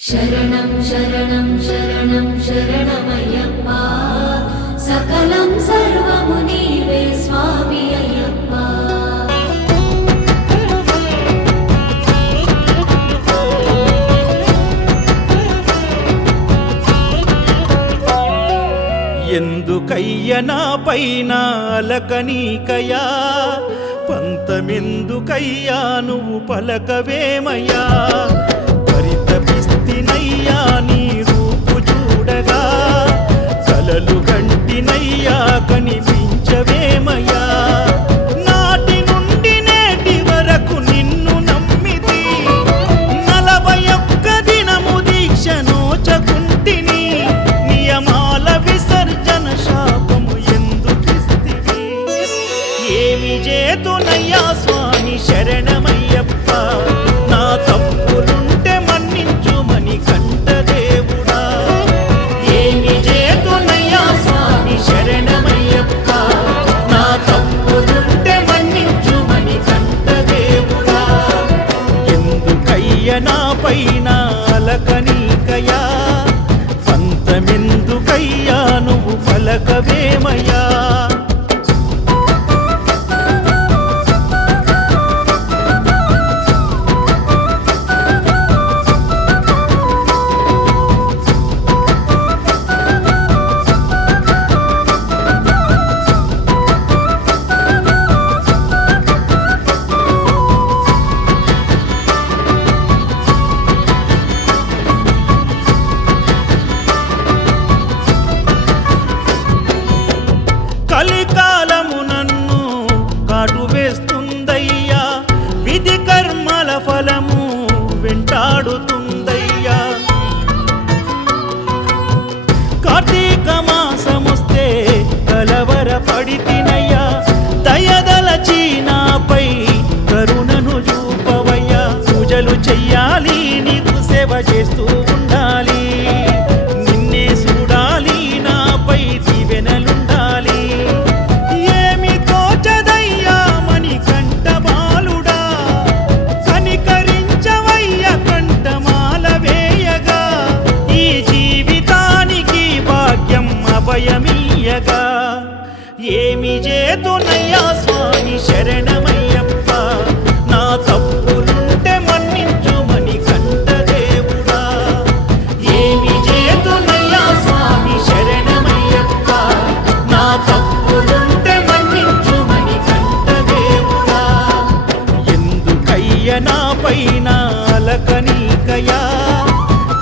శరణం శరణం శరణం శరణమయ్యప్పా సకలం సర్వము నీవే స్వామి అయ్యప్పా. ఎందుకయ్య నా పైన అలకనీకయా, పంతమెందుకయ్యా నువ్వు పలకవేమయ్యా. పరితపిస్తినయ్యా నీ రూపు చూడగా, కలలు గంటినయ్యా కనిపించవేమయ్యా. నాటి నుండి నేటి వరకు నిన్ను నమ్మితి, 41 దినము దీక్ష నోచకుంటిని. నియమాల విసర్జన శాపము ఎందుకిస్తివి? ఏమి చేతునయ్యా స్వామి శరణమయ్యప్ప. నా తప్పులుంటే మన్నించుమని కంఠదేవుడా. ఏమి చేతునయ్యా స్వామి శరణమయ్యప్ప. నా తప్పులుంటే మన్నించుమని కంఠదేవుడా. ఎందుకయ్య నా పైన అలకనీకయా, పంతమెందుకయ్యా నువ్వు పలకవేమయ్యా. కలికాలము నన్ను కాటు వేస్తుందయ్యా, విధి కర్మల ఫలము వెంటాడుతుందయ్యా. కార్తీక మాసముస్తే కలవరపడితినయ్యా, దయదలచి నాపై కరుణను చూపవయ్యా. పూజలు చెయ్యాలి, నీకు సేవ చేస్తూ ఉండాలి, నిన్నే చూడాలి, నాపై దీవెనలుండాలి. ఏమి తోచదయ్యా మణికంఠ బాలుడా, కనికరించవయ్య కంఠమాల వేయగా. ఈ జీవితానికి భాగ్యం అభయమీయగా. ఏమి చేతునయ్యా స్వామి శరణమయ్యప్ప. నా తప్పులుంటే మన్నించుమని కంఠదేవుడా. ఏమి చేతునయ్యా స్వామి శరణమయ్యప్ప. నా తప్పులుంటే మన్నించుమని కంఠదేవుడా. ఎందుకయ్య నా పైన అలకనీకయా,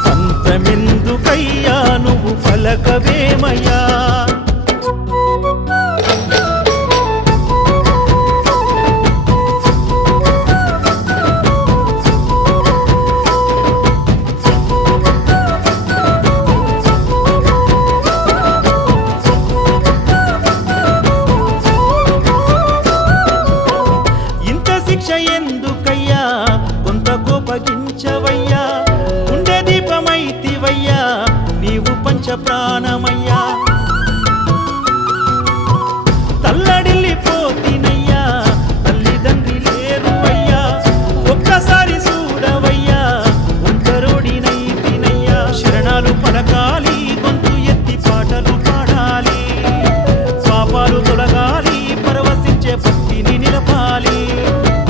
పంతమెందుకయ్యా నువ్వు పలకవేమయ్యా. ఇంత శిక్ష ఎందుకయ్యా, కొంత కోపగించవయ్యా. ఉండే దీపమైతివయ్యా, నీవు పంచ ప్రాణమయ్యా. తల్లడిల్లిపోతినయ్యా, తల్లిదండ్రి లేరువయ్యా. ఒక్కసారి చూడవయ్యా, ఒంటరోడినైతినయ్యా. శరణాలు పలకాలి, గొంతు ఎత్తి పాటలు పాడాలి. పాపాలు తొలగాలి, పరవశించే భక్తిని నిలపాలి.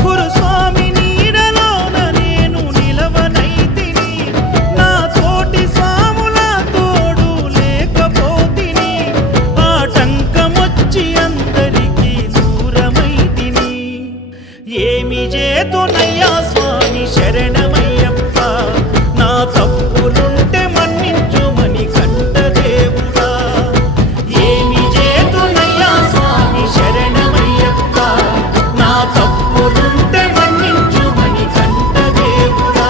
గురుస్వామి నీడలోన నేను నిలవనైతిని, నా తోటి స్వాముల తోడు లేకపోతిని. ఆటంకమొచ్చి అందరికీ దూరమైతిని. ఏమి చేతునయ్యా స్వామి శరణమయ్యప్ప. నా తప్పులుంటే మన్నించుమని కంఠదేవుడా. ఏమి చేతునయ్యా స్వామి శరణమయ్యప్ప. నా తప్పులుంటే మన్నించుమని కంఠదేవుడా.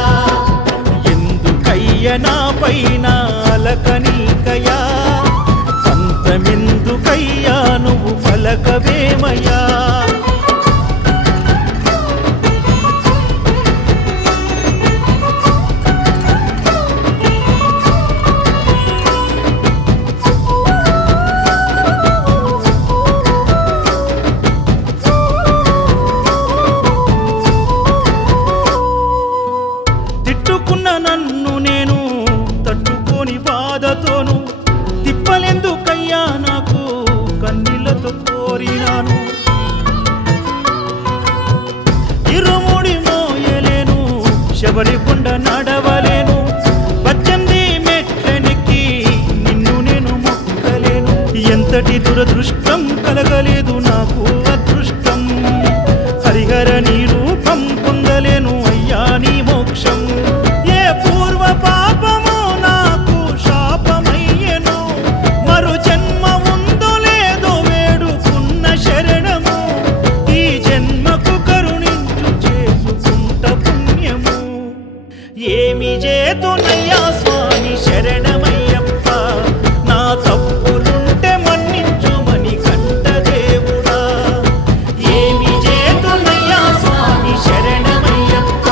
ఎందుకయ్య నా పైన అలకనీకయా, పంతమెందుకయ్యా నువ్వు పలకవేమయ్యా. తిట్టుకున్న నన్ను నేను ఎవరి గుండ నడవలేను 18 మెట్లెక్కి నిన్ను నేను మొక్కలేను ఎంతటి దురదృష్టం కలగలేదు నాకు అదృష్టం హరిహర నీ రూపం పొందలేను అయ్యా నీ మోక్షం ఏ పూర్వ పాపము నాకు శాపమయ్యెను మరు జన్మ ఉందో లేదో వేడుకున్న శరణము ఈ జన్మకు కరుణించు చేసుకుంట పుణ్యము ఏమి చేతునయ్యా స్వామి శరణమయ్యప్ప నా తప్పులుంటే మన్నించుమని కంట దేవుడా ఏమి చేతునయ్యా స్వామి శరణమయ్యప్ప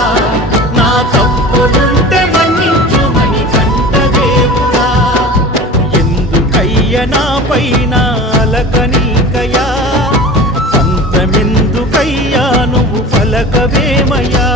నా తప్పులుంటే మన్నించుమని కంట దేవుడా ఎందుకయ్య నా పైన అలకనీకయా అంతమెందుకయ్యా నువ్వు పలకవేమయ్యా